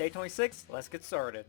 Day 26, let's get started.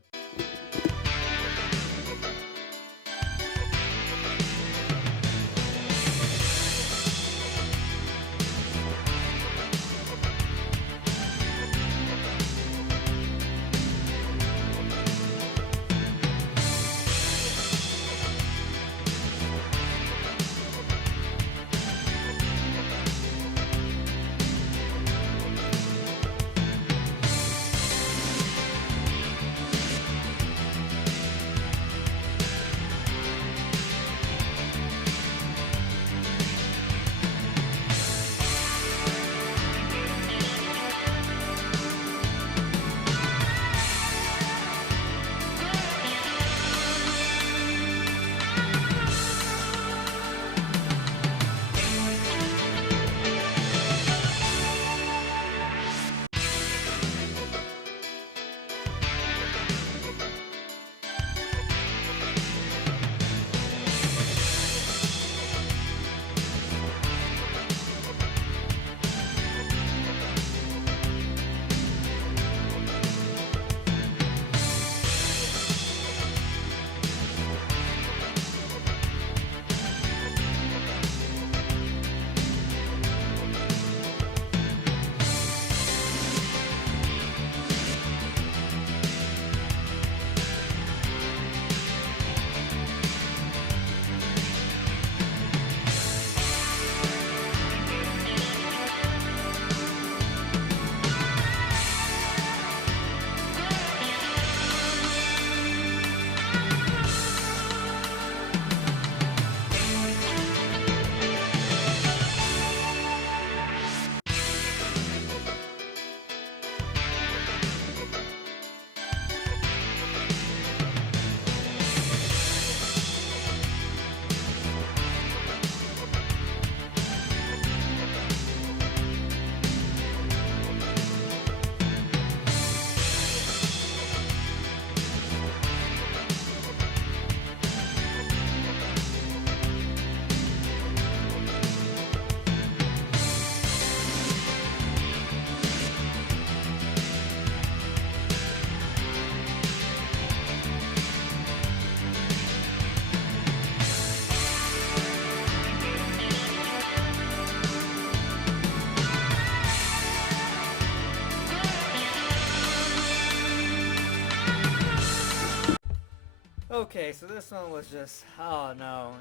Okay, so this one was just, oh no.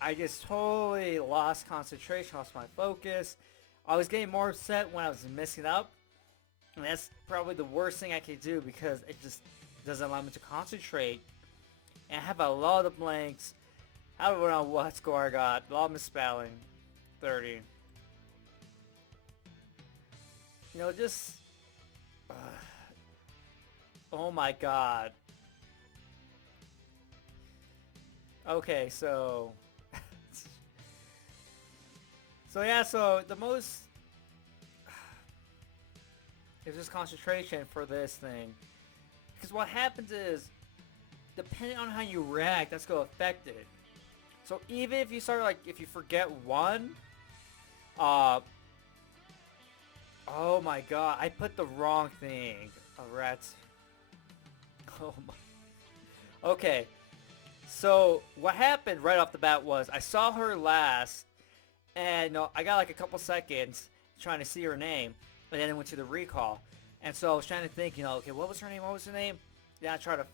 I just totally lost concentration, lost my focus. I was getting more upset when I was messing up. And that's probably the worst thing I could do because it just doesn't allow me to concentrate. And I have a lot of blanks. I don't know what score I got. A lot of misspelling. 30. Just... oh my god. Okay, so... so the most... it's just concentration for this thing. Because what happens is, depending on how you react, that's going to affect it. So even if you start, if you forget one... oh my god, I put the wrong thing. A rat. Oh my... okay. So what happened right off the bat was I saw her last, and I got a couple seconds trying to see her name, and then I went to the recall, and so I was trying to think, okay, what was her name? What was her name? Then I tried to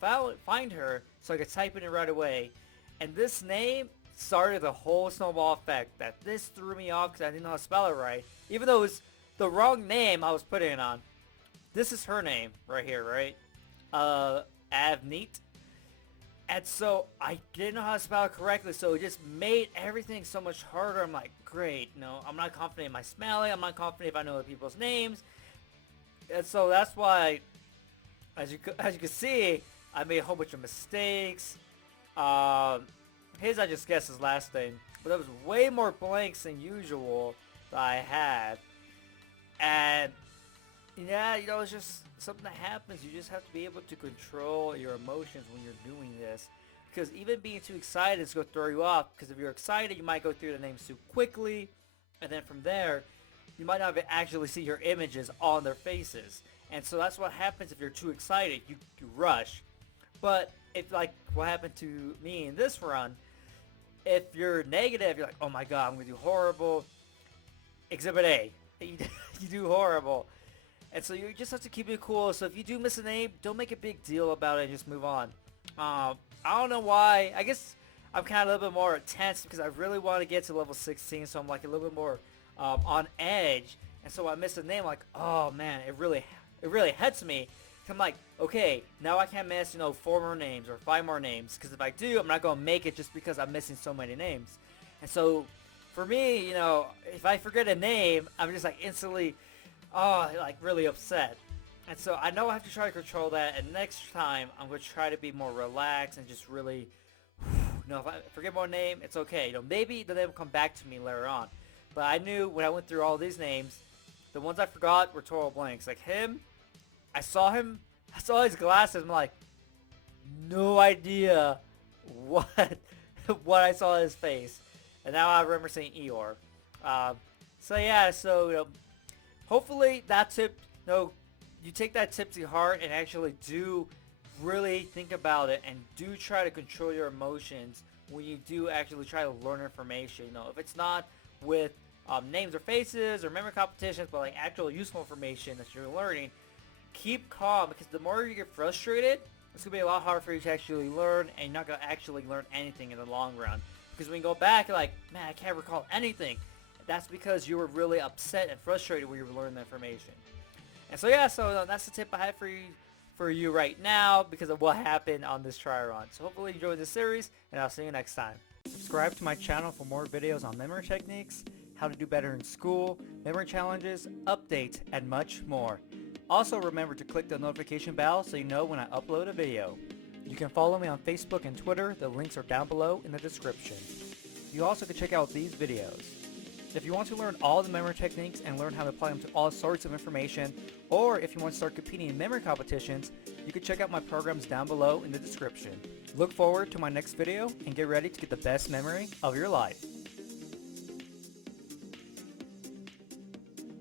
find her so I could type in it right away, and this name started the whole snowball effect. That this threw me off because I didn't know how to spell it right, even though it was the wrong name I was putting it on. This is her name right here, right? Avneet. And so I didn't know how to spell it correctly, so it just made everything so much harder. I'm like, great, I'm not confident in my spelling. I'm not confident if I know the people's names. And so that's why, as you can see, I made a whole bunch of mistakes. His, I just guessed his last name, but there was way more blanks than usual that I had. And yeah, it's just something that happens. You just have to be able to control your emotions when you're doing this. Because even being too excited is going to throw you off. Because if you're excited, you might go through the names too quickly. And then from there, you might not actually see your images on their faces. And so that's what happens if you're too excited. You rush. But if like what happened to me in this run, if you're negative, you're like, oh my god, I'm gonna do horrible. Exhibit A, you, you do horrible. And so you just have to keep it cool. So if you do miss a name, don't make a big deal about it and just move on. I don't know why. I guess I'm kind of a little bit more tense because I really want to get to level 16. So I'm like a little bit more on edge. And so I miss a name, like, oh man, it really hurts me. I'm like, okay, now I can't miss, 4 more names or 5 more names. Because if I do, I'm not going to make it just because I'm missing so many names. And so for me, if I forget a name, I'm just like instantly, like really upset. And so I know I have to try to control that. And next time, I'm going to try to be more relaxed and just really, if I forget more name, it's okay. Maybe the name will come back to me later on. But I knew when I went through all these names, the ones I forgot were total blanks. Like him, I saw his glasses. I'm like, no idea what what I saw in his face. And now I remember saying Eeyore. So yeah, hopefully that tip, you take that tip to heart and actually do really think about it and do try to control your emotions when you do actually try to learn information. If it's not with names or faces or memory competitions, but like actual useful information that you're learning, keep calm, because the more you get frustrated, it's going to be a lot harder for you to actually learn, and you're not going to actually learn anything in the long run. Because when you go back, you're like, man, I can't recall anything. That's because you were really upset and frustrated when you were learning the information. And so yeah, that's the tip I had for you right now because of what happened on this try run. So hopefully you enjoyed this series, and I'll see you next time. Subscribe to my channel for more videos on memory techniques, how to do better in school, memory challenges, updates, and much more. Also remember to click the notification bell so you know when I upload a video. You can follow me on Facebook and Twitter. The links are down below in the description. You also can check out these videos. If you want to learn all the memory techniques and learn how to apply them to all sorts of information, or if you want to start competing in memory competitions, you can check out my programs down below in the description. Look forward to my next video and get ready to get the best memory of your life.